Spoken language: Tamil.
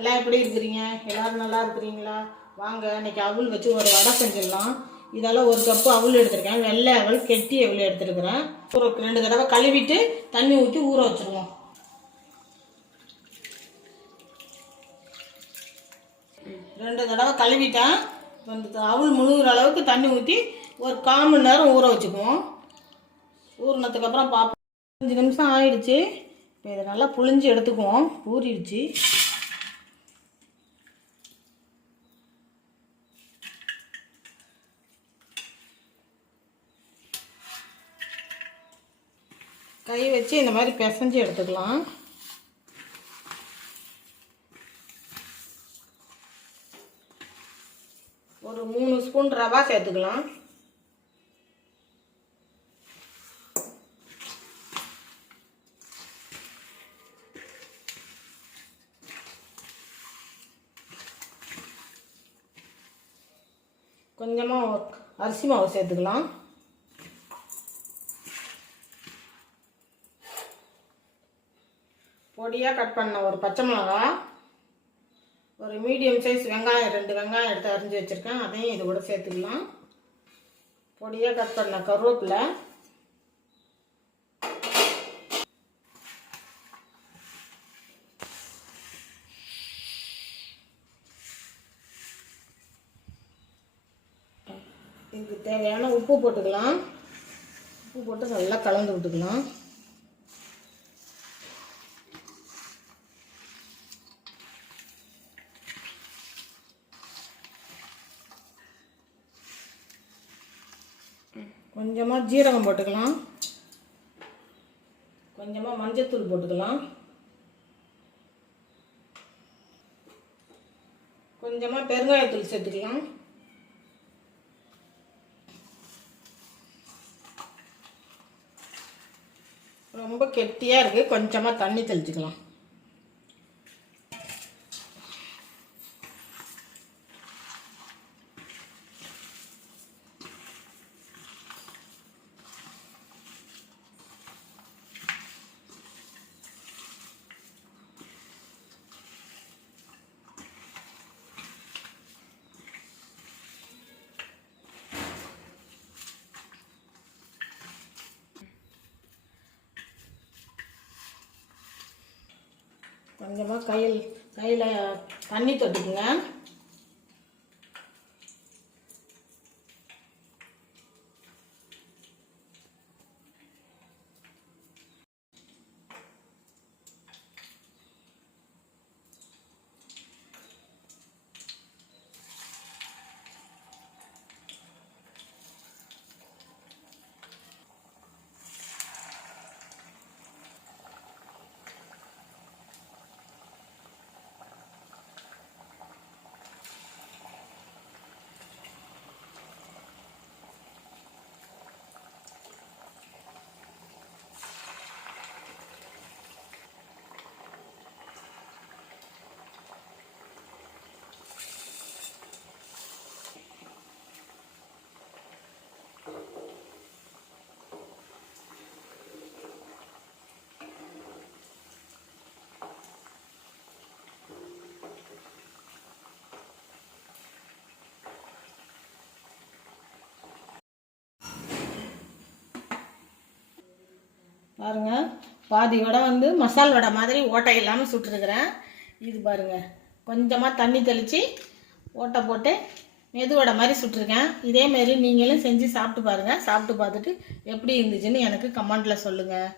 எல்லாம் எப்படி இருக்கிறீங்க? எல்லோரும் நல்லா இருக்கிறீங்களா? வாங்க இன்றைக்கி அவல் வச்சு ஒரு வடை செஞ்சிடலாம். இதெல்லாம் ஒரு கப்பு அவல் எடுத்துருக்கேன். வெள்ளை அவல், கெட்டி அவல் எடுத்துருக்குறேன். ஒரு 2 தடவை கழுவிட்டு தண்ணி ஊற்றி ஊற வச்சுருவோம். ரெண்டு தடவை கழுவிட்டேன். அவல் முழுகிற அளவுக்கு தண்ணி ஊற்றி ஒரு 1/4 மணி நேரம் ஊற வச்சுக்குவோம். ஊறினதுக்கப்புறம் பார்ப்போம். 5 நிமிஷம் ஆயிடுச்சு. இப்போ இதை நல்லா புழிஞ்சு எடுத்துக்குவோம். ஊறிடுச்சு. கை வச்சு இந்த மாதிரி பிசைஞ்சு எடுத்துக்கலாம். ஒரு 3 ஸ்பூன் ரவா சேர்த்துக்கலாம். கொஞ்சமாக அரிசி மாவு சேர்த்துக்கலாம். பொடியாக கட் பண்ண ஒரு பச்சை மிளகா, ஒரு மீடியம் சைஸ் வெங்காயம் 2 வெங்காயம் எடுத்து அரிஞ்சு வச்சுருக்கேன். அதையும் இது கூட சேர்த்துக்கலாம். பொடியாக கட் பண்ண கருவேப்பிலை, இதுக்கு தேவையான உப்பு போட்டுக்கலாம். உப்பு போட்டு நல்லா கலந்து விட்டுக்கலாம். கொஞ்சமாக ஜீரகம் போட்டுக்கலாம். கொஞ்சமாக மஞ்சத்தூள் போட்டுக்கலாம். கொஞ்சமாக பெருங்காயத்தூள் சேர்த்துக்கலாம். ரொம்ப கெட்டியாக இருக்குது. கொஞ்சமாக தண்ணி தெளிச்சுக்கலாம். கொஞ்சமாக கையில் தண்ணி தொட்டுக்குங்க. பாருங்கள், பாதி வடை மசால் வடை மாதிரி ஓட்டை இல்லாமல் சுட்டுருக்குறேன். இது பாருங்கள், கொஞ்சமாக தண்ணி தெளித்து ஓட்டை போட்டு மெது வடை மாதிரி சுட்டுருக்கேன். இதேமாரி நீங்களும் செஞ்சு சாப்பிட்டு பாருங்கள். சாப்பிட்டு பார்த்துட்டு எப்படி இருந்துச்சுன்னு எனக்கு கமெண்ட்டில் சொல்லுங்கள்.